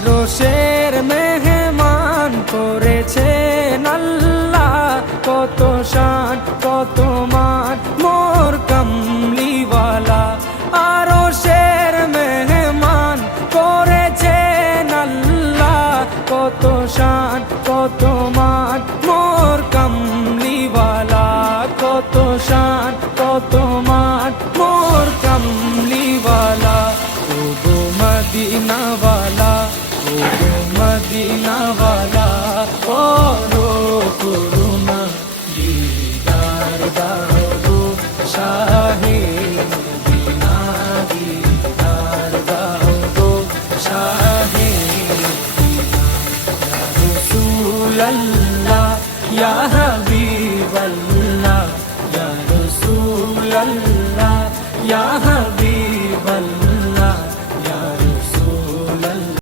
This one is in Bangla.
আরশের মেহমান করেছেন আল্লাহ, কত শান কত মান মোর কামলিওয়ালা। আরশের মেহমান করেছেন আল্লাহ, কত শান কত মান মোর কামলিওয়ালা, কত শান কত মান মোর কামলিওয়ালা। ও গো মদিনাওয়ালা, ও গো মদিনাওয়ালা, করো করুণা দিদার দাও গো শাহে মদিনা, দিদার দাও গো শাহে মদিনা। ইয়া রাসূলাল্লাহ ইয়া হাবিবাল্লাহ, ইয়া রাসূলাল্লাহ ইয়া হাবিবাল্লাহ।